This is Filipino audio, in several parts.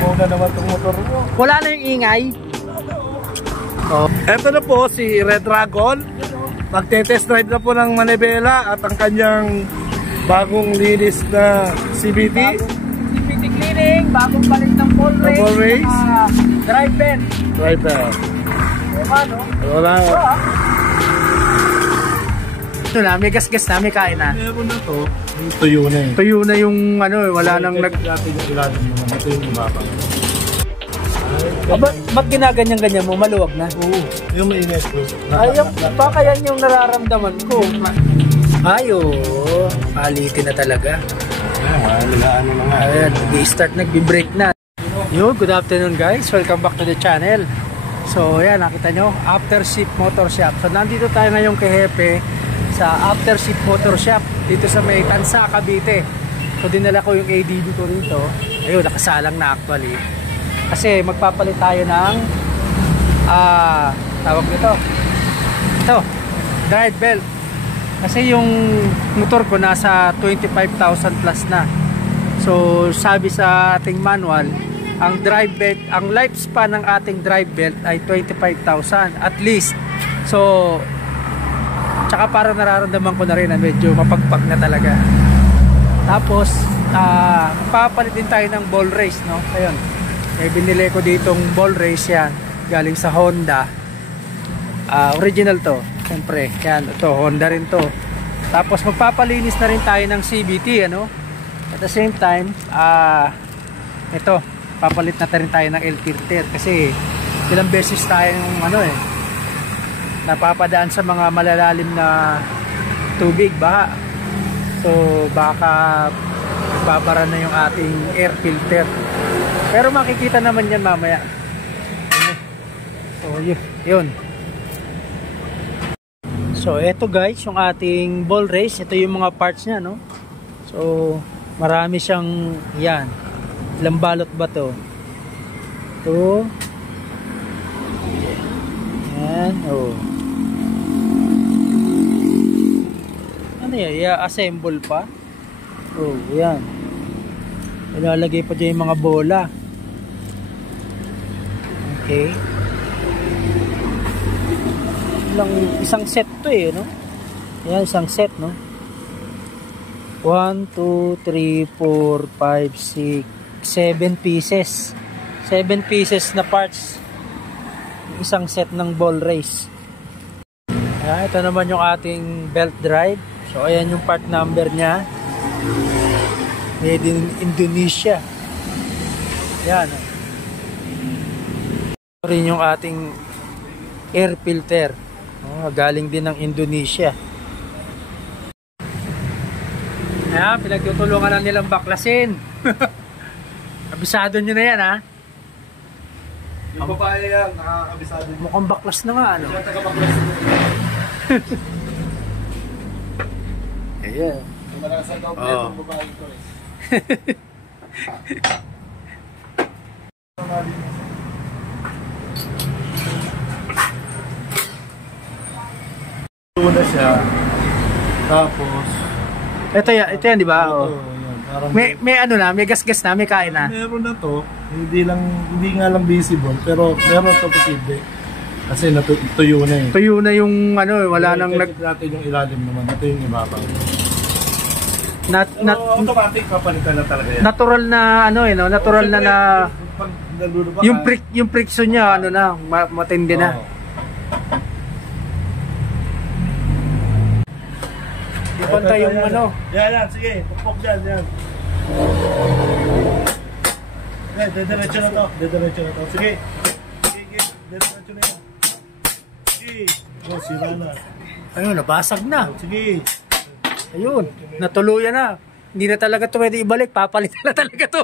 Muna naman itong motor mo. Wala na yung ingay. Oh. Ito na po si Red Dragon. Magte-test ride na po ng Manibela at ang kanyang bagong linis na CVT. CVT cleaning, bagong palit ng full race. Drive belt. Drive belt. Ano? Wala. Ito na, may gas-gas na, may kain na. Meron na to. Tuyo na eh. Tuyo na yung ano, wala nang Dati yung ilalim naman. Ito yung ibabang. Ba't ginaganyan-ganyan mo? Maluwag na? Oo. Yung mainit ko. Baka yan yung nararamdaman ko. Ay, oo. Palitin na talaga. Ano na nga. Ayan, nag-i-start, nag-break na. Yo, good afternoon guys. Welcome back to the channel. So, ayan, nakita nyo, Aftershift Motor Shop. So, nandito tayo ngayon kay Hepe sa Aftershift Motor Shop dito sa may Tansa, Cavite. So, dinala ko yung ADB ko rito. Ayun, nakasalang na actually. Kasi magpapalit tayo ng tawag nito. Ito, drive belt. Kasi yung motor ko nasa 25,000 plus na. So, sabi sa ating manual, ang drive belt, ang lifespan ng ating drive belt ay 25,000 at least. So, tsaka parang nararamdaman ko na rin na medyo mapagpag na talaga. Tapos, papalit din tayo ng ball race, no? Ayun. May binili ko ditong ball race yan. Galing sa Honda. Original to. Siyempre, yan. Ito, Honda rin to. Tapos, magpapalinis na rin tayo ng CVT, ano? At the same time, ito, papalit na rin tayo ng L-filter. Kasi, ilang beses tayong, napapadaan sa mga malalalim na tubig, baha. So, baka babara na yung ating air filter. Pero makikita naman yan mamaya. So, yun. So, eto guys, yung ating ball race. Ito yung mga parts niya, no? So, marami siyang, yan. Ilang balot ba to? Ito. Yan, oh. Ano yan? I-assemble pa? Oh, yan. Ilalagay pa dyan yung mga bola. Okay. Isang set to eh, no? Yan, isang set, no? 1, 2, 3, 4, 5, 6, 7 pieces. 7 pieces na parts. Isang set ng ball race. Ayan, ito naman yung ating belt drive. So, ayan yung part number niya. Made in Indonesia. Yan. Ito rin yung ating air filter. Galing din ng Indonesia. Ayan, pinagtutulungan na nilang baklasin. Kabisado nyo na yan, ha? Yung babae yan, nakakabisado. Mukhang baklas na nga, ano? Yung taga-baklas. Ayan. Yung marasa daw yung babae ko eh. Na siya. Tapos ito yan, di ba? Oh. May ano na, may gas-gas na, may kain na. Meron na to. Hindi nga lang visible, pero meron to posible. Kasi tuyo na eh. Tuyo na yung wala nang natin yung ilalim naman. Ito yung ibabang. Automatic papalitan na talaga yan. Natural na natural na yung friction niya matindi na. Ipantay yung Yan, sige. Pukpok dyan, yan. Dediretso na to. Sige. Dediretso na yan. Sige. Sira na. Ayun, nabasag na. Sige. Ayun, natuluyan na. Hindi na talaga ito pwede ibalik. Papalitan na talaga ito.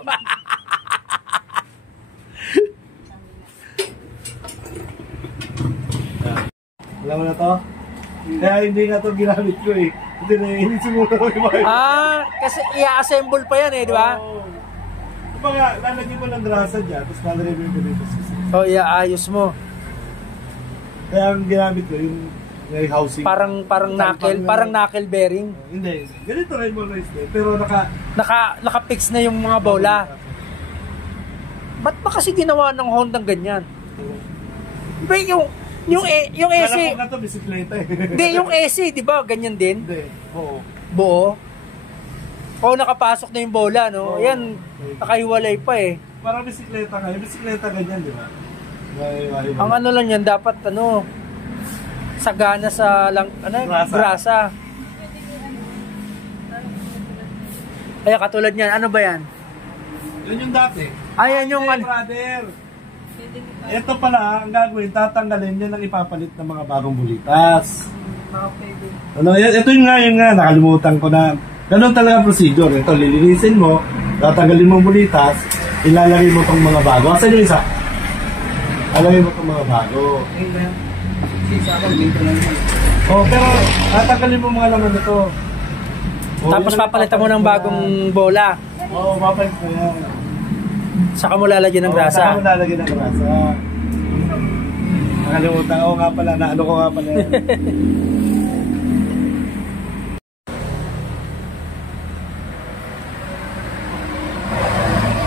Alam mo na to? Kaya hindi nga ito ginamit ko eh. Hindi na inisimula ko yung mga kasi i-assemble pa yan eh, di ba? Kumbaga, lalagyan mo ng grasa dyan, tapos lalagyan mo yung dito. So, iaayos mo. Kaya ang ginamit ko, yung housing. Parang knuckle bearing. Hindi, ganito rin mo na pero naka-fix na yung mga bola. Ba't ba kasi ginawa ng Honda ganyan? Ba yung AC. Kala ko nga to, bisikleta eh. Hindi, yung AC, di ba? Ganyan din? Hindi, oo. Buo. O nakapasok na yung bola, no? Oo. Yan, nakahiwalay pa eh. Parang bisikleta nga. Yung bisikleta ganyan, di ba? Ang ano lang yan, dapat ano, sagana sa grasa. Kaya katulad niyan, ano ba yan? Yun yung dati. Ayan yung Hey, brother. Ito pala, ang gagawin, tatanggalin yan ang ipapalit ng mga bagong bulitas. Ano, ito yung nga, nakalimutan ko na. Ganun talaga procedure. Ito, lilinisin mo, tatanggalin mo ang bulitas, ilalagay mo itong mga bago. Asan yung isa? Ilalagay mo itong mga bago. Oh, pero tatanggalin mo mga laman nito. Oh, tapos papalitan mo ng bagong bola. Oo, papalit mo yan. Saka mo lalagyan ng grasa. Saka mo lalagyan ng grasa. Nakalimutan ko nga pala, naano ko nga pala yan.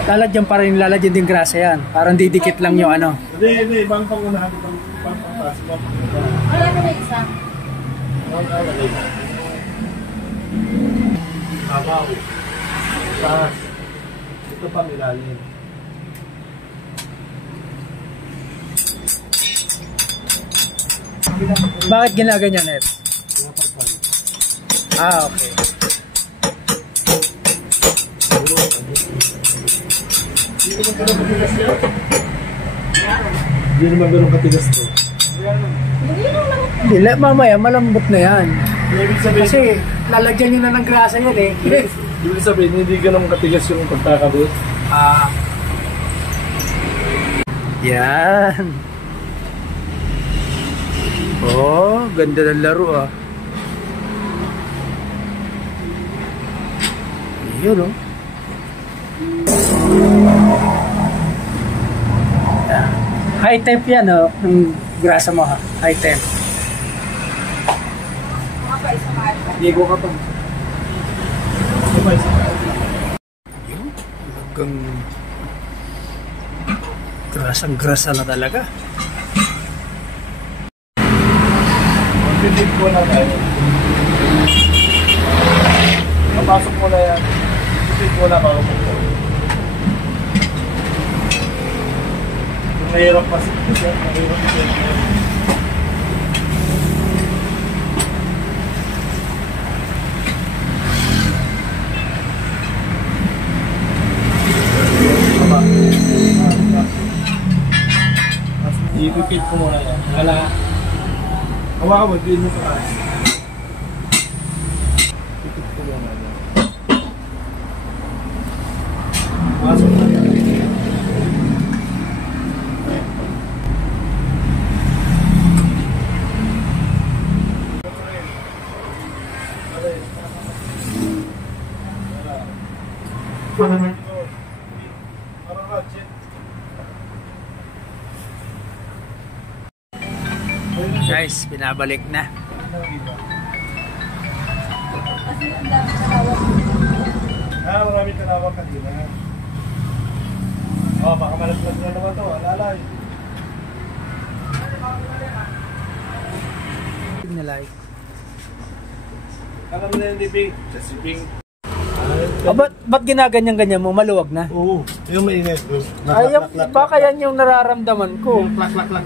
Lalagyan din grasa yan. Parang didikit lang yung ano. Hindi, ibang pangunahan, ibang pangpapasok. Wala na may isa. Abaw. Taas. Ito pa ilalim. Bakit ginaganyan, Ed? Okay. Hindi naman ganun katigas to. Hindi, mamaya malambot na yan. Ibig sabihin, Kasi lalagyan nyo na ng grasa yan eh. ibig sabihin, hindi ganun katigas yung pagkakabit. Yan. Oh, ganda ng laro ah. Yun oh. High temp yan oh. Yung grasa mo ha. High temp. Diego ka pa. Yun. Hanggang grasang-grasa na talaga. Magpipig ko na tayo. Napasok mo na yan. Magpipig ko na bago mo. Mahirap kasi siya. Mahirap siya. Ipipit ko muna yan. Kala. Hawakan mo, din mo sa taas. Ipipit ko muna yan. Pasok na yan. Guys, binabalik na. Maraming talawag kanina. Baka malaglag na naman ito. Alalay. Like. Alam na yung libing. Sa sibing. Ba't ginaganyan-ganyan mo? Maluwag na? Oo. Yung mainit. Ay, baka yan yung nararamdaman ko.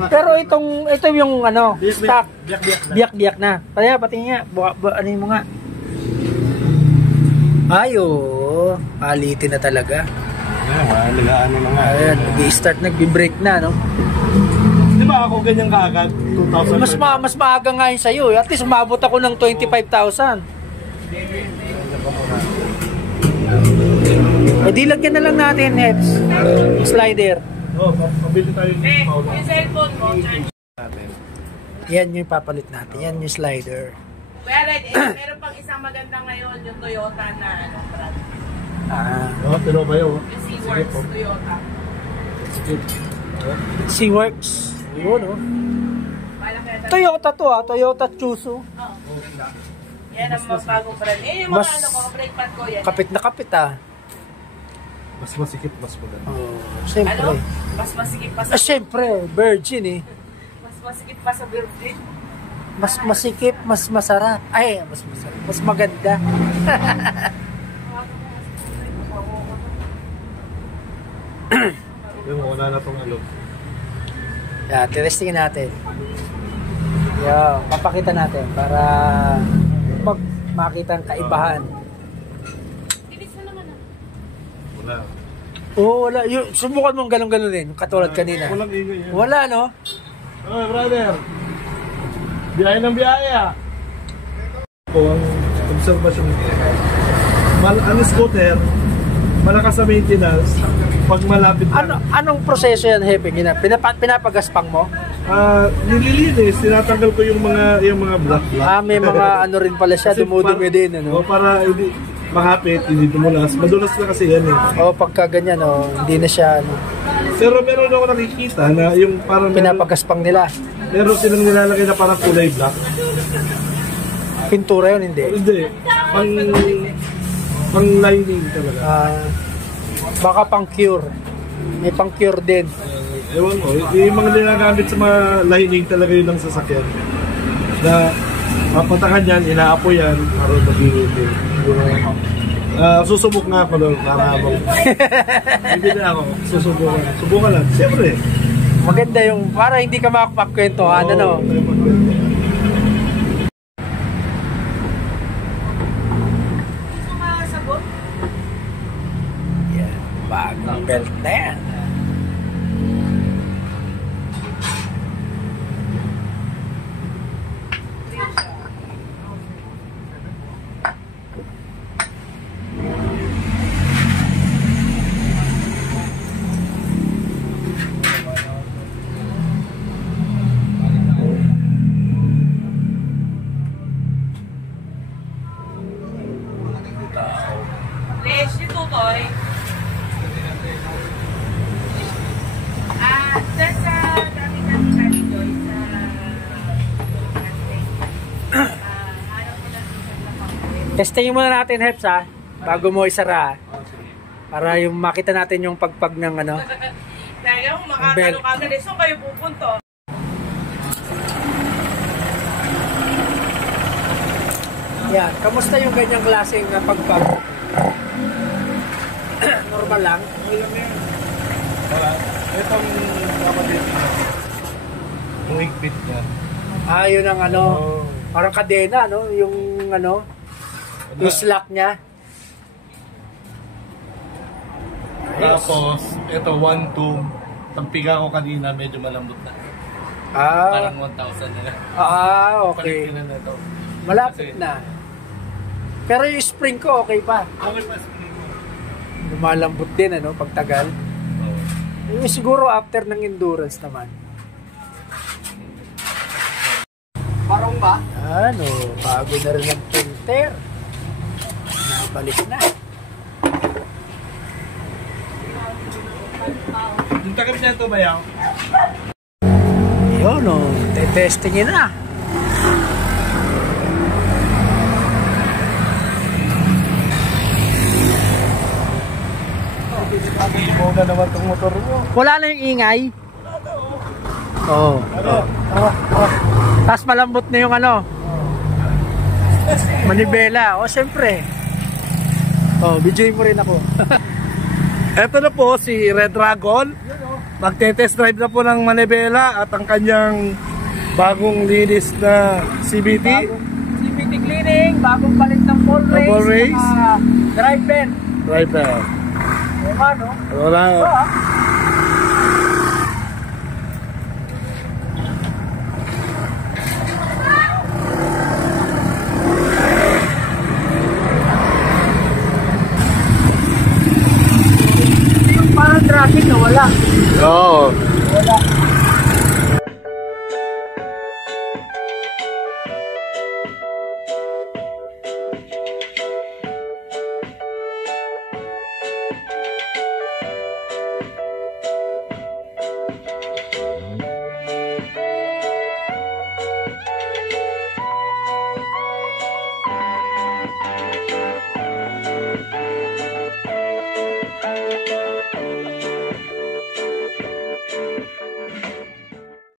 Pero ito yung ano, stock. Biyak-biyak na. Pati nga, ano mo nga. Ay, oo. Palitin na talaga. Malagaan na nga. Ayan, nag-i-start, nag-break na, no? Di ba ako ganyan kaagad? 2,000. Mas maaga nga yun sa'yo. At least umabot ako ng 25,000. Eh di lagyan na lang natin heads. Slider. Pabili tayo Yung cellphone mo, charge. Yan yung papalit natin. Yan yung slider. Kuya Red, meron pang isang maganda ngayon, yung Toyota na ano, brand. Pero kayo. Yung C-Works Toyota. C-Works. Yun, oh. Malaki na Toyota to ah. Toyota Tsuzu. yan ang mga bagong brand. Yung mga Mas ano ko, brake pad ko yan. kapit na kapit ah. Mas masikip, mas maganda. Oh, siyempre. Ano? Mas masikip pa sa... Siyempre, virgin eh. Mas masikip pa sa birthday. Mas masikip, mas masarap. Ay, mas masarap. Mas maganda. Yung wala na itong ano. Yeah, testingin natin. Yeah, papakita natin para makita ang kaibahan. Wala. Oo, wala. Subukan mong ganun-ganun din, katulad kanina. Walang ingay yan. Wala, no? Oy, brother. Biyahe ng biyaya. O, ang observation. Ang scooter, malakas sa maintenance pag malapit na. Anong proseso yan, Hepe? Pinapagaspang mo? Nililinis, tinatanggal ko yung mga black. May mga ano rin pala siya, dumudumi din, ano? O, para hindi mahapit, hindi dumulas. Madulas na kasi yan eh. Pagka ganyan, hindi na siya, ano. Pero meron ako nakikita na yung parang Pinapagaspang nila. meron silang nilalagay na parang kulay black. Pintura yun, hindi? Hindi. Pang lining talaga. Baka pang cure. May pang cure din. Ewan ko, yung mga ninagamit sa mga lining talaga yun ng sasakyan. Na mapatakan yan, inaapoy yan, para magiging. Susubok nga ako doon, nakakabang. Hindi na ako, susubukan. Subukan lang, siyempre. Maganda yung, para hindi ka makapagkwentuhan, ano? Yan, bagong belt na yan. Lesh, ito, Toy. Dyan sa dami-dami dito, sa... Hanap ko lang sa Testingin muna natin, Heps, ha? Bago mo isara. Para yung makita natin yung pagpag ng ano. Kaya mo makakalo kagad. Saan kayo pupunto? Yan, kamusta yung ganyang klaseng pagpag? Normal lang? Okay lang yan. Itong kapatid niya. Yung higpit niya. Yun ang ano, parang kadena, no? Yung ano, yung slack niya. Tapos, ito 1-2. Pagpiga ko kanina, medyo malambot na. Parang 1,000 na lang. Okay. Palit na ito. Malapit na. Pero yung spring ko, okay pa. Okay pa spring ko. Lumalambot din, ano, pagtagal. Yung siguro after ng endurance naman. Parang ba? Ano, bago na rin ang printer. Nabalik na. Yung takip niya ito ba yan? Yun, testingin na. Ibaw na naman itong motor mo. Wala na yung ingay. Oo. Tapos malambot na yung ano. Manibela. Siyempre. Videoin mo rin ako. Ito na po si Red Dragon. Magte-test drive na po ng manibela at ang kanyang bagong linis na CVT. CVT cleaning, bagong palit ng ball race. Driver. Driver. Ano? Wala. Parang traffic na wala. Oo. Wala.